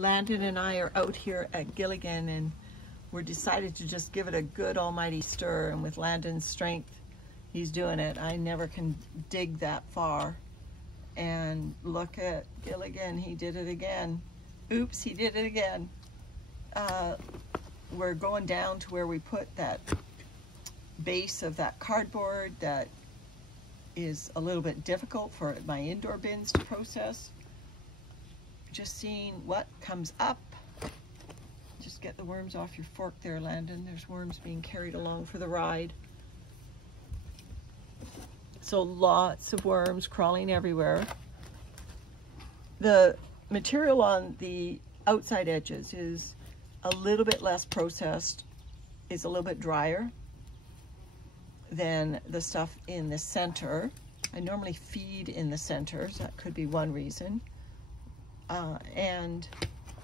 Landon and I are out here at Gilligan, and we're decided to just give it a good almighty stir. And with Landon's strength, he's doing it. I never can dig that far. And look at Gilligan, he did it again. Oops, he did it again. We're going down to where we put that base of that cardboard that is a little bit difficult for my indoor bins to process. Just seeing what comes up. Just get the worms off your fork there, Landon. There's worms being carried along for the ride. So lots of worms crawling everywhere. The material on the outside edges is a little bit less processed, is a little bit drier than the stuff in the center. I normally feed in the center, so that could be one reason. And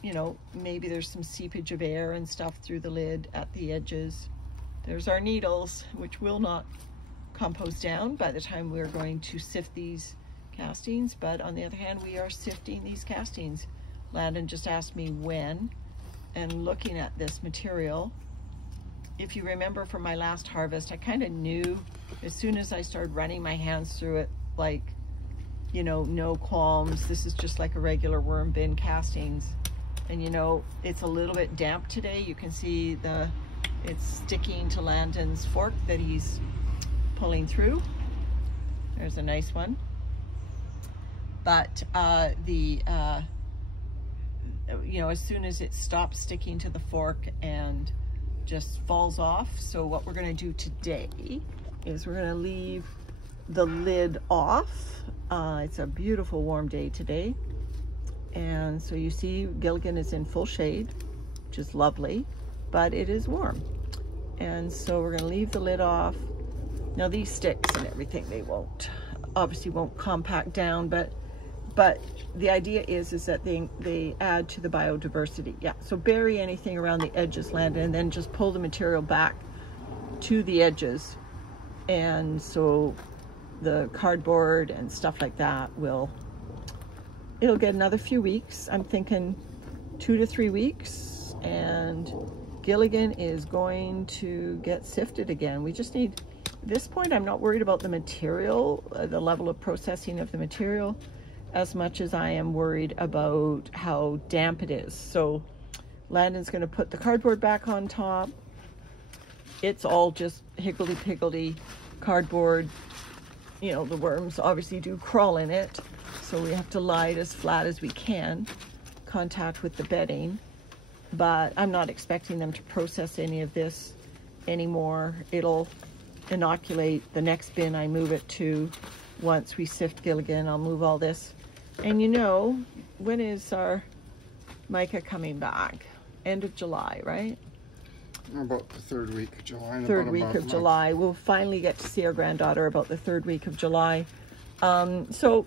you know, maybe there's some seepage of air and stuff through the lid at the edges. There's our needles, which will not compost down by the time we're going to sift these castings. But on the other hand, we are sifting these castings. Landon just asked me when, and looking at this material, if you remember from my last harvest, I kind of knew as soon as I started running my hands through it, like, you know, no qualms. This is just like a regular worm bin castings. And you know, it's a little bit damp today. You can see it's sticking to Landon's fork that he's pulling through. There's a nice one. But you know, as soon as it stops sticking to the fork and just falls off. So what we're going to do today is we're going to leave the lid off. It's a beautiful warm day today. And so you see Gilligan is in full shade, which is lovely, but it is warm. And so we're going to leave the lid off. Now these sticks and everything, they obviously won't compact down, but the idea is that they add to the biodiversity. Yeah, so bury anything around the edges, Landon, and then just pull the material back to the edges. And so the cardboard and stuff like that it'll get another few weeks. I'm thinking 2 to 3 weeks, and Gilligan is going to get sifted again. We just need, at this point, I'm not worried about the material, the level of processing of the material, as much as I am worried about how damp it is. So Landon's going to put the cardboard back on top. It's all just higgledy-piggledy cardboard. You know, the worms obviously do crawl in it, so we have to lie it as flat as we can, contact with the bedding. But I'm not expecting them to process any of this anymore. It'll inoculate the next bin I move it to. Once we sift Gilligan, I'll move all this. And you know, when is our Micah coming back? End of July, right? About the third week of July. Third week of July. We'll finally get to see our granddaughter about the third week of July. So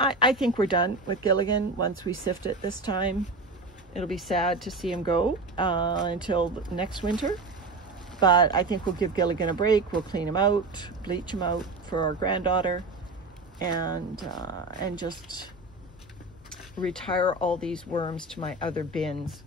I think we're done with Gilligan once we sift it this time. It'll be sad to see him go until next winter. But I think we'll give Gilligan a break. We'll clean him out, bleach him out for our granddaughter, and just retire all these worms to my other bins.